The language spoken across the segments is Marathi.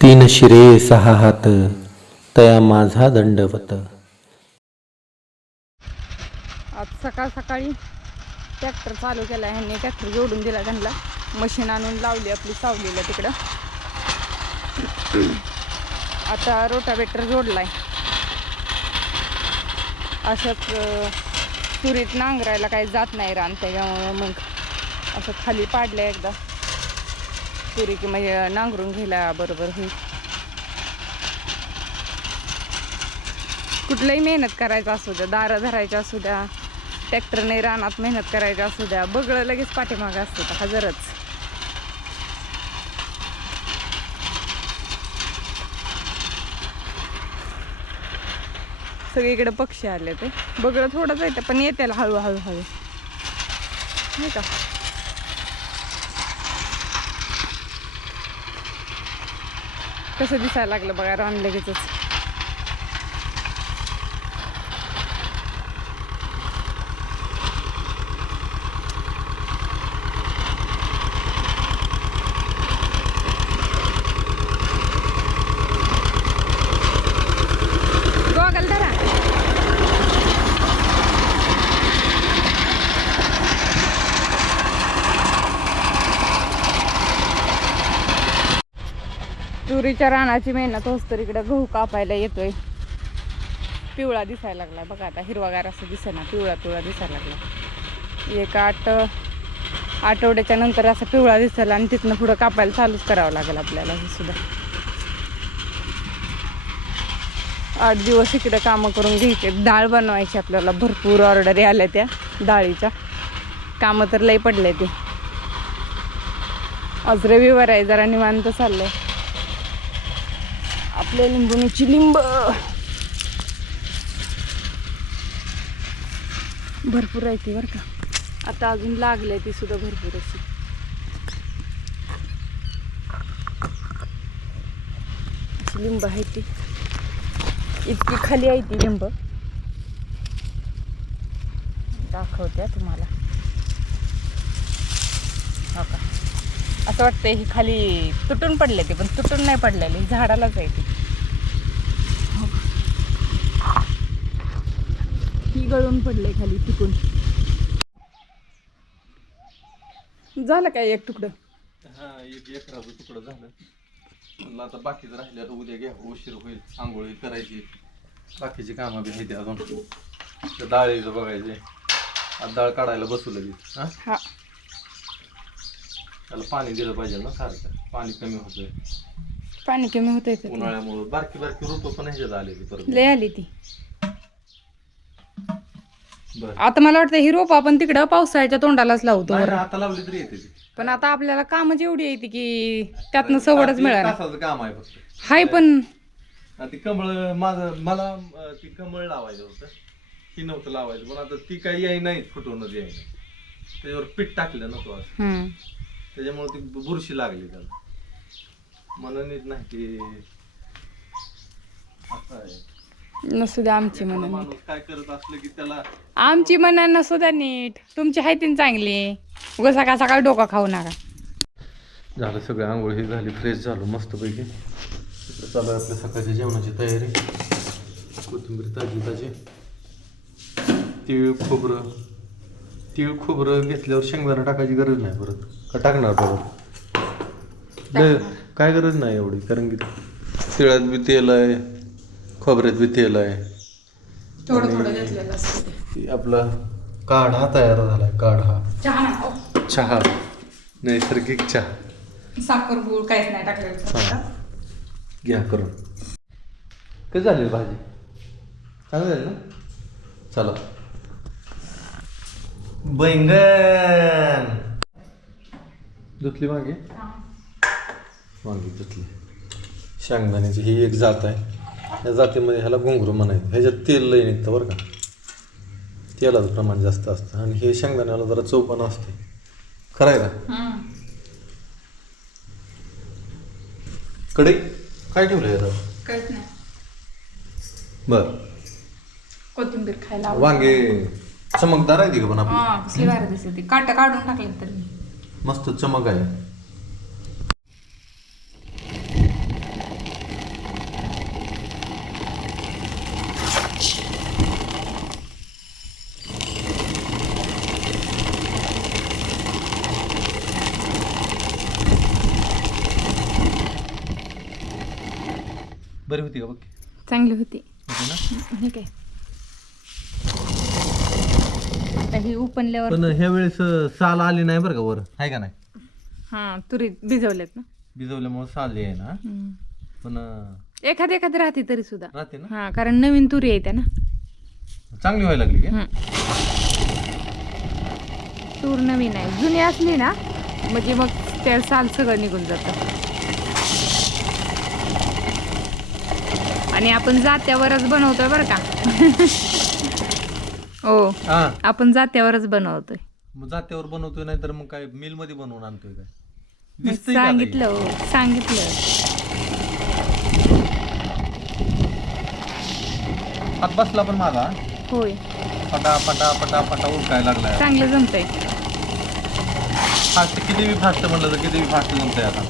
तीन शिरे सहा हात तया माझा दंडवत. आज सकाळ सकाळी ट्रॅक्टर चालू केला ह्यांनी ट्रॅक्टर जोडून दिला त्यांना. मशीन आणून लावली आपली सावलीला तिकडं. आता रोटावेटर जोडलाय. असंच तुरीत नांगरायला काही जात नाही रान त्याच्यामुळे मग असं खाली पाडलं एकदा. तुरी की म्हणजे नांगरून घ्यायला बरोबर होईल. कुठलंही मेहनत करायचं असू द्या दारं धरायच्या असू द्या ट्रॅक्टरने रानात मेहनत करायची असू द्या बगळं लगेच पाठीमागं असतं हजरच. सगळीकडे पक्षी आले ते. बगळं थोडंच येतं पण येत्याला हळूहळू हळू. नाही का? कसं दिसायला लागलं बघा रान लगेचच. तुरीच्या रानाची मेहनत होस तर इकडं गहू कापायला येतोय. पिवळा दिसायला लागला बघा आता हिरवागार असं दिसेना. पिवळा पिवळा दिसायला लागला. एक आठ आठवड्याच्या नंतर असा पिवळा दिसायला आणि तिथनं पुढं कापायला चालूच करावं लागेल आपल्याला हे सुद्धा. आठ दिवस इकडे कामं करून घ्यायचे. डाळ बनवायची आपल्याला. भरपूर ऑर्डरी आल्या त्या डाळीच्या. कामं तर लई पडले ते आज रविवार आहे. जरा निवांत चाललंय. आपल्या लिंबुनीची लिंब. भरपूर आहे ती बरं का. आता अजून लागले ती सुद्धा भरपूर अशी. अशी लिंब आहे ती. इतकी खाली आहे ती लिंब. दाखवते तुम्हाला हो का असं वाटतंय ही खाली तुटून पडले ती पण तुटून नाही पडलेली झाडालाच आहे ती. हो का. गळून पडले खाली टिकून झालं काय एक तुकडं? हा एक एकराचं तुकडं झालं. म्हणलं आता बाकीचं राहिलं उद्या घ्या उशीर होईल आंघोळी करायची. बाकीची कामं बी आहेत अजून. डाळीचं बघायचे डाळ काढायला बसू लगेच हा. त्याला पाणी दिलं पाहिजे ना सारखं. पाणी कमी होतंय. पाणी कमी होतंय का ते? उन्हाळ्यामुळं बारकी बारकी रोपं पण ह्याच्यात आलेली परत. लय आली ती. बरं. आता मला वाटतं ही रोप आपण तिकडं पावसाळ्याच्या तोंडालाच लावतो नाही, बरं. आता लावली तरी येते ती. पण आता आपल्याला कामच एवढी येते की त्यातनं सवडच एक मिळाली तासाचं काम आहे फक्त. हाय पण. ती कमळ माझं मला अं, ती कमळ लावायचं होतं. ती नव्हतं लावायचं पण आता ती काही याय नाही फुटवूनच याय नाही त्याच्यावर पीठ टाकलं नको हम्म. त्याच्यामुळे ती बुरशी लागली त्याला. म्हणून येत नाही ती असं आहे. नसू द्या आमची एखादा म्हणून माणूस काय करत असलं की त्याला आमची म्हणून नसू द्या नीट. तुमची हाय तीन चांगली. उगा सकाळ सकाळ डोका खाऊ नका. झालं सगळं आंघोळ ही झाली फ्रेश झालो मस्तपैकी. इकडे चालू आहे आपल्या सकाळच्या जेवणाची तयारी. कोथिंबीर ताजी ताजी. तीळ खोबरं. तीळ खोबरं घेतल्यावर शेंगदाणा टाकायची गरज नाही परत. का टाकणार परत? काय गरज नाही एवढी कारण की तिळात बी तेल आहे खोबऱ्यात बी तेल आहे. आपला काढा तयार झालाय काढा. चहा नैसर्गिक चहा. साखर गुळ काहीच नाही टाकलेलं. घ्या करून. कधी झाली भाजी? चांगली झाली ना? चला. बैंगन! धुतली मागे? मागे धुतली शेंगदाण्याची ही एक जात आहे. या जातीमध्ये ह्याला घुंगरू म्हणायचं. ह्याच्यात तेल लई निघतं बरं का. तेलाचं प्रमाण जास्त असतं. आणि हे शेंगदाण्याला जरा चौपण असते. खरं आहे का. कडे काय ठेवलं नाही. बर. कोथिंबीर खायला. वांगे. चमकदार आहे ती का पण हा काटा काढून टाकले तर मस्त चमक आहे. बरी होती का बघ? चांगली होती. ठीक आहे आता ही उपनल्यावर पण ह्या वेळेस साल आली नाही बरं का वर? आहे का नाही? हा तुरी भिजवल्यात ना. भिजवल्यामुळे साल आहे ना? हम्म. पण अं, एखादी एखादी राहते तरी सुद्धा. राहते ना? हा कारण नवीन तुरी येते ना. चांगली व्हायला लागली का. तूर नवीन आहे. जुनी असली ना म्हणजे मग त्या साल सगळं निघून जातं. आणि आपण जात्यावरच बनवतोय बरं का. हो. हा. आपण जात्यावरच बनवतोय. मग जात्यावर बनवतोय नाही तर मग काय मिलमध्ये बनवून आणतोय काय? मग दिसतंय का आता? सांगितलं हो सांगितलं. हात बसला पण माझा होय. पटा पटा पटा पटा उरकायला लागलाय. चांगलं जमतंय. फास्ट किती बी फास्ट म्हणलं तर किती बी फास्ट जमतंय आता.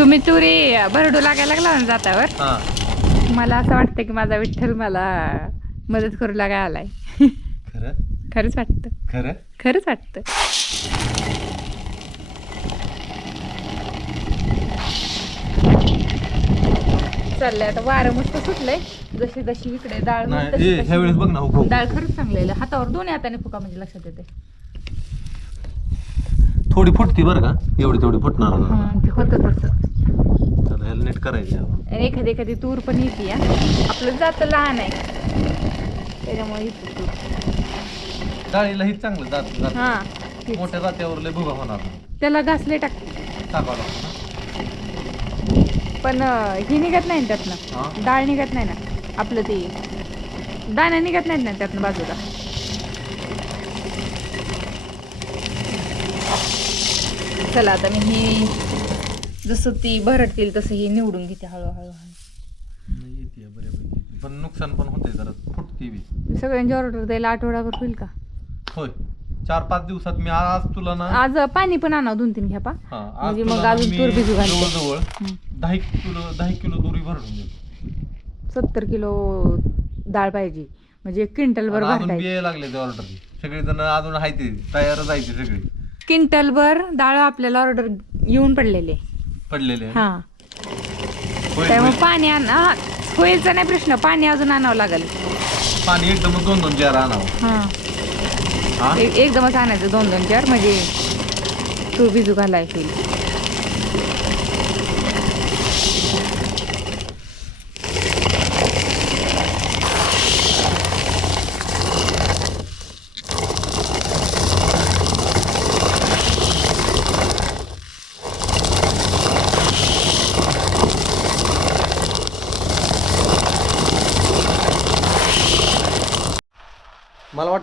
तुम्ही तुरी भरडू लागायला लागला ना जात्यावर हा. मला असं वाटतं की माझा विठ्ठल मला मदत करू लागाय आलाय. खरं? खरंच वाटतं. खरं? खरंच वाटतं. चाललंय आता वारं मस्त सुटलंय. जशी जशी इकडे डाळ होईल नाही तशी ए, तशी ह्या वेळेस बघ ना हो डाळ खरंच चांगलं हातावर दोन्ही हाताने फुका म्हणजे लक्षात येते. थोडी फुटती बरं का? एवढी तेवढी फुटणार होतं नीट करायची. आणि एखादी एखादी तूर पण येते आपलं जात लहान आहे. त्याच्यामुळे येते तूर. डाळीला ही चांगलं जात जात. हा. तेच. मोठ्या जात्यावर लय भुगा होणार. नाही. त्याला घासले टाक. टाकावं लागतं ना. पण अं, ही निघत नाही ना हा. त्यातनं डाळ निघत नाही ना. आपलं ते दाण्या निघत नाहीत ना त्यातनं बाजूला. चला आता मी ही जसं ती भरडतील तसं ही निवडून घेते हळूहळू. हळू नाही येते बऱ्यापैकी. पण नुकसान पण होते जरा फुटते बी. सगळ्यांची ऑर्डर द्यायला आठवड्याभर होईल का? होय. चार पाच दिवसात मी आज तुला ना आज पाणी पण आणा दोन तीन घ्या पा. हा आज म्हणजे तुला मग ना अजून मी तूर भिजू घालते. जवळजवळ हं. दहा एक किलो दहा एक किलो तुरी भरून देतो. सत्तर किलो डाळ पाहिजे. म्हणजे एक क्विंटलभर आणि अजून बिये लागले ते ऑर्डर सगळे जण अजून आहे ते तयारच आहे ते सगळे क्विंटलभर डाळ आपल्याला ऑर्डर येऊन पडलेले. पडलेले आहे. हा. त्यामुळे. पाणी आणा हा, नाही प्रश्न. पाणी अजून आणावं लागेल. पाणी एकदम दोन दोन जार आणावं. हा. हा? एक- एकदमच आणायचं दोन दोन चार. म्हणजे तूर भिजू घालाय होईल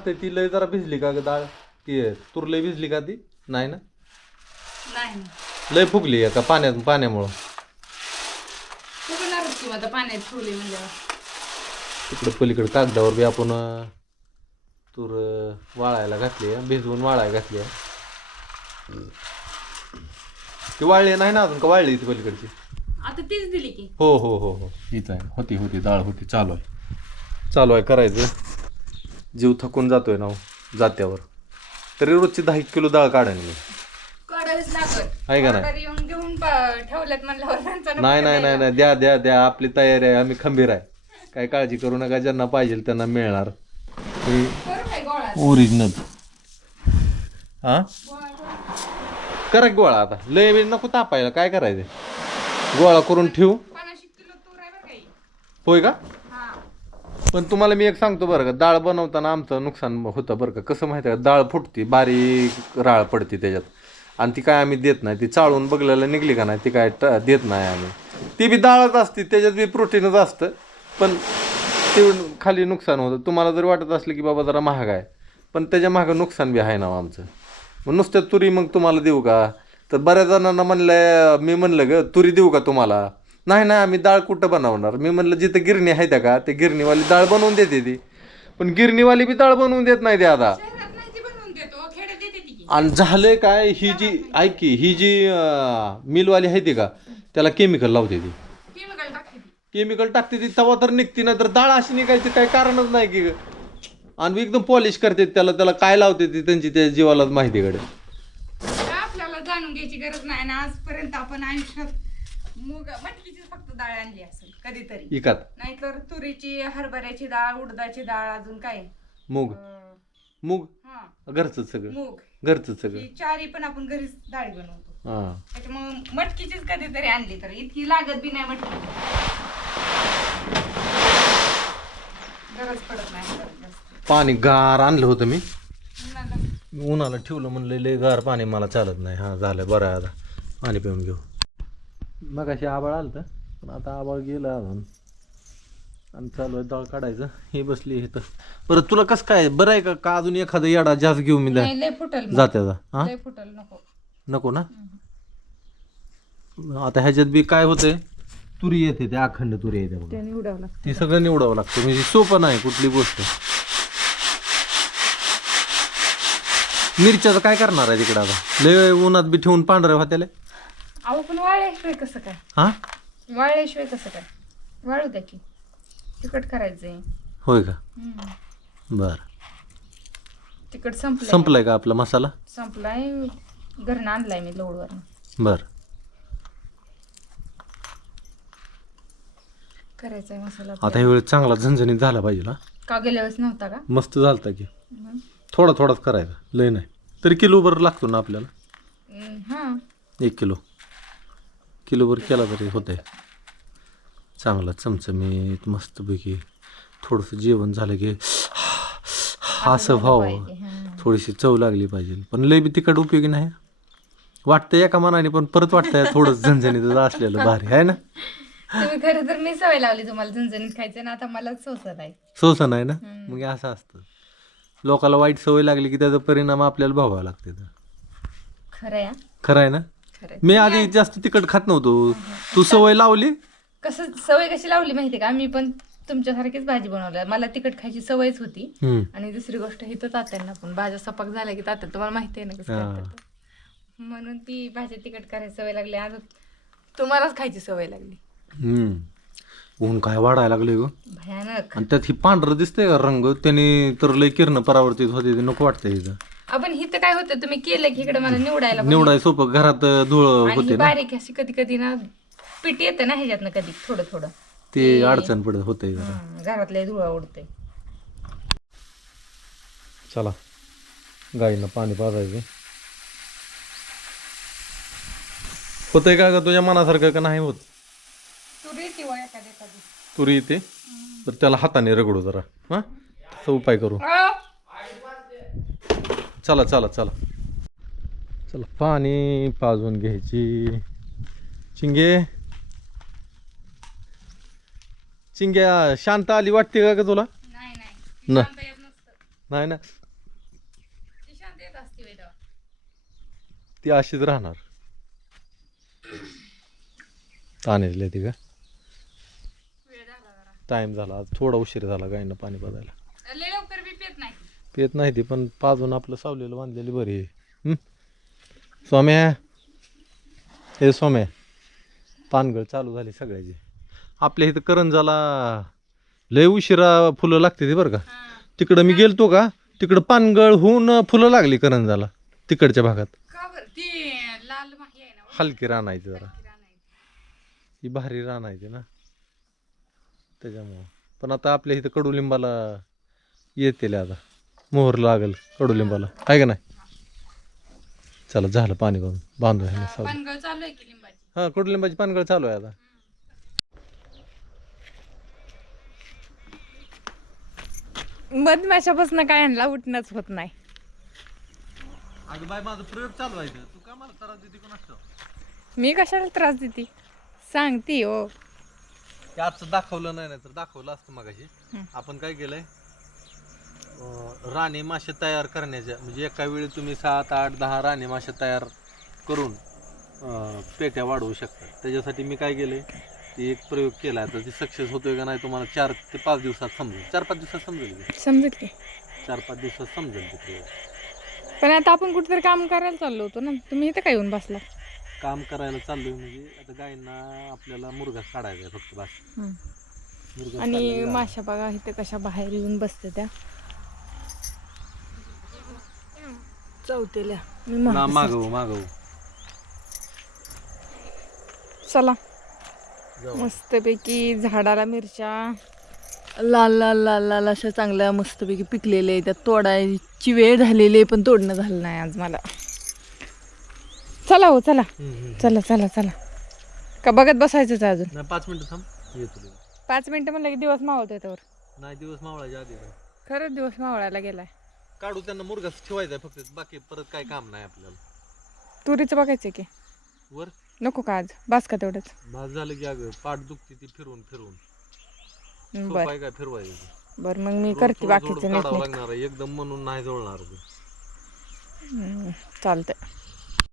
वाटतं ती लय जरा भिजली का ग डाळ? ती तूर लय भिजली का ती? नाही ना? नाही. लय फुगली आहे का पाण्यात पाण्यामुळं? पाण्यात ठेवले म्हणजे तिकडे पलीकडे कागदावर बी आपण अं, तूर अं, वाळायला घातली आहे भिजवून वाळायला घातली आहे. ती वाळली नाही ना अजून का वाळली ती पलीकडची? आता तीच दिली की. हो हो हो हो. हीच आहे. होती होती डाळ होती चालू आहे. चालू आहे करायचं. जीव थकून जातोय ना हो, जात्यावर. तरी रोजची दहा एक किलो डाळ काढायला मी. काढावीच लागत आहे का नाही? ऑर्डर येऊन घेऊन प- ठेवल्यात म्हणल्यावर त्यांचा नको नाही नाही नाही. नाही. द्या द्या द्या. आपली तयारी आहे. आम्ही खंबीर आहे. काय काळजी करू नका. ज्यांना पाहिजे त्यांना मिळणार. करू काय गोळा? ओरिजिनल हा? करा की गोळा आता. लय वेळ नको तापायला. काय करायचं गोळा करून ठेवू. पन्नास किलो तूर आहे बरं काही. होय का? पण तुम्हाला मी एक सांगतो बरं का डाळ बनवताना आमचं नुकसान होतं बरं का. कसं माहिती आहे का डाळ फुटती बारीक राळ पडते त्याच्यात. आणि ती काय आम्ही देत नाही ती चाळून बघलेला निघली का नाही ती काय देत नाही आम्ही. ती बी डाळच असते त्याच्यात बी प्रोटीनच असतं. पण ते खाली नुकसान होतं. तुम्हाला जर वाटत असलं की बाबा जरा महाग आहे पण त्याच्या मागं नुकसान बी आहे ना हो आमचं. मग नुसत्या तुरी मग तुम्हाला देऊ का? तर बऱ्याच जणांना म्हणलं मी म्हणलं ग तुरी देऊ का तुम्हाला? नाही नाही आम्ही डाळ कुठं बनवणार? मी म्हणलं जिथं गिरणी आहे त्या का ते गिरणीवाली डाळ बनवून देते ती. पण गिरणीवाली बी डाळ बनवून देत नाही ते आता. आणि झालंय काय ही जी ऐक की ही जी मिलवाली आहे ती का त्याला केमिकल लावते ती. केमिकल टाकते ती. तवा तर निघते ना तर डाळ अशी निघायची काही कारणच नाही की. आणि एकदम पॉलिश करते त्याला त्याला काय लावते ती त्यांची त्या जीवालाच माहितीकडे. आणून घ्यायची गरज नाही आणि आजपर्यंत आपण आयुष्यात मूग मटकीची फक्त डाळ आणली असेल कधीतरी. इकात. नाहीतर तुरीची हरभऱ्याची डाळ उडदाची डाळ अजून काय? मूग. अं, मूग? हा. घरचं सगळं? मूग. घरचं सगळं? ही चारी पण आपण घरीच डाळी बनवतो. हा. त्याच्यामुळे मटकीचीच कधीतरी आणली तर इतकी लागत बी नाही मटकी. गरज पडत नाही आपल्याला जास्त. पाणी गार आणलं होतं मी. उन्हाला ठेवलं म्हणलं लय गार पाणी मला चालत नाही. हा झालं बरं आहे आता. पाणी पिऊन घेऊ. मग अशी आबाळ आलं तर पण आता आबाळ गेलं अजून. आणि चालू आहे डाळ काढायचं. हे बसली इथं. बरं तुला कसं काय? बरं आहे का? का अजून एखादा येडा जास्त घेऊ मी नाही लय फुटल मग. जात्याचा? हा? लय फुटल नको. नको ना? आता ह्याच्यात बी काय होतंय? तुरी येते ते अखंड तुरी येते बघा. लागतं. ती सगळं निवडावं लागतं. म्हणजे सोपं नाही कुठली गोष्ट. मिरच्याचं काय करणार आहे तिकडं आता? लय उन्हात बी ठेवून पांढऱ्या होत्याले अहो पण वाळल्याशिवाय कसं काय? हा? वाळल्याशिवाय कसं काय? वाळू द्या की. तिखट करायचंय. होय का? हम्म. बर. तिखट संपलंय. संपलाय का आपला मसाला? संपलाय. घरनं आणलाय मी लोडवर बर. करायचंय मसाला आता ह्यावेळेस चांगला झणझणीत झाला पाहिजे ना? का गेल्या वेळेस नव्हता का? मस्त झालता की. मग? थोडा थोडाच करायचा. लय नाही. तरी किलो बरं लागतो ना आपल्याला? हम्म, हा. एक किलो. किलोभर केला तरी होत आहे चांगला चमचमीत मस्तपैकी थोडंसं जेवण झालं की असं व्हावं. थोडीशी चव लागली पाहिजे पण लय बी तिखट उपयोगी नाही वाटतं एका मनाने पण परत वाटतंय थोडं झणझणीत असलेलं भारी आहे ना तुम्ही खरं तर मी सवय लावली तुम्हाला झणझणीत खायचं ना आता मला सोसत आहे सोसन आहे ना. मग असं असतं लोकाला वाईट सवय लागली की त्याचा परिणाम आपल्याला भोगावा लागते खरं आहे. खरं आहे ना. मी आधी जास्त तिखट खात नव्हतो. तू सवय लावली? कसं सवय कशी लावली माहिती का? मी पण तुमच्यासारखीच भाजी बनवली. मला तिखट खायची सवयच होती. हम्म. आणि दुसरी गोष्ट ही तर तात्यांना पण. भाज्या सपाक झाल्या की तात्या. तुम्हाला माहिती आहे ना कसं हा. करतात ते. म्हणून ती भाजी तिखट करायची सवय लागली. आज तुम्हालाच खायची सवय लागली. हम्म. ऊन काय वाढायला लागले ग. भयानक. आणि त्यात ही पांढरं दिसतंय का रंग? त्याने तर लय किरण परावर्तित होते ते नको वाटतंय इथं. आपण हिथं काय होतं तुम्ही केलं की इकडे मला निवडायला पण निवडाय सोपं घरात धुळ आणि होते ना? बारीक अशी कधी कधी ना पीठ येतं ना ह्याच्यातनं कधी थोडं थोडं. ते अडचण पडत होते. हं, घरातले धुळा उडते चला गाईनं पाणी पाजायचं. होतंय का ग तुझ्या मनासारखं का नाही होत? तू रेती वळ एखादी एखादी. तुरी येते? तर त्याला हाताने रगडू जरा. हा? तसा उपाय करू. चला चला चला. चला पाणी पाजून घ्यायची. चिंगे. चिंग्या शांत आली वाटते का ग तुला? नाही नाही. न. ती अशीच राहणार. तानेजले ती का? वेळ झाला जरा. टाइम झाला. आज थोडा उशीर झाला गायनं पाणी पाजायला लय लवकर बी पेत पेत नाही ती पण पाजून आपलं सावलेलं बांधलेली बरी आहे. हं? सोम्या हे सोम्या पानगळ चालू झाली सगळ्याची. आपल्या इथं करंजाला लय उशिरा फुलं लागते ती बरं का. तिकडं मी गेलतो का तिकडं पानगळ होऊन फुलं लागली करंजाला तिकडच्या भागात. का बरं? ती लाल माही आहे हलकी जरा. ही भारी रानायची ना. त्याच्यामुळं. पण आता आपल्या इथं कडुलिंबाला येतील आता. मोहर लागल कडुलिंबाला. आहे का नाही? चला झालं पाणी करून बांधू ह्याला हा कडुलिंबाची पानगळ चालू आहे आता. मधमाशापासून काय आणला उठणंच होत नाही. अगं बाय माझा प्रयोग चालू आहे तू का मला त्रास देते कोण मी कशाला त्रास देते? सांगते हो. ते आजचं दाखवलं नाही नाही तर दाखवलं असतं मगाशी. हं. आपण काय केलंय? अं, राणे मासे तयार करण्याच्या म्हणजे एका वेळी तुम्ही सात आठ दहा राणे मासे तयार करून अं, पेट्या वाढवू शकता. त्याच्यासाठी मी काय केलंय ते एक प्रयोग केला तर ते सक्सेस होतोय का नाही तुम्हाला चार ते पाच दिवसात समजेल. चार पाच दिवसात समजेल ते. समजत की. चार पाच दिवसात समजेल ते प्रयोग. पण आता आपण कुठेतरी काम करायला चाललो होतो ना. तुम्ही इथं काय येऊन बसला? काम करायला चाललोय म्हणजे आता गायींना आपल्याला मुरगा काढायचा आहे फक्त बस. आणि. माशा बघा इथे कशा बाहेर येऊन बसते त्या. चौथीला. मी ना मागं मागवू मागवू चला. जाऊ. मस्तपैकी झाडाला मिरच्या. लाल लाल लाल लाल अशा चांगल्या मस्तपैकी पिकलेले आहे. त्यात तोडायची वेळ झालेली आहे पण तोडणं झालं नाही आज मला. चला हो चला. चला चला चला. का बघत बसायचंच आहे अजून? नाही पाच मिनिटं थांब. येतो लगेच. पाच मिनिटं म्हणलं की दिवस मावळतोय त्यावर नाही दिवस मावळाच्या आधी. खरंच दिवस मावळायला गेलाय. काढू त्यांना मुरगास ठेवायचा फक्त. बाकी परत काय काम नाही आपल्याला. तुरीचं बघायचं की. वर? नको का आज? बास का तेवढंच? भात झालं की अगं पाठ दुखती ती फिरवून फिरवून. बर. सोपाय काय फिरवायचं? बर मग मी करते थोडं थोडं बाकीचं नीट लागणार आहे. एकदम म्हणून नाही जोडणार. ते. चालतंय.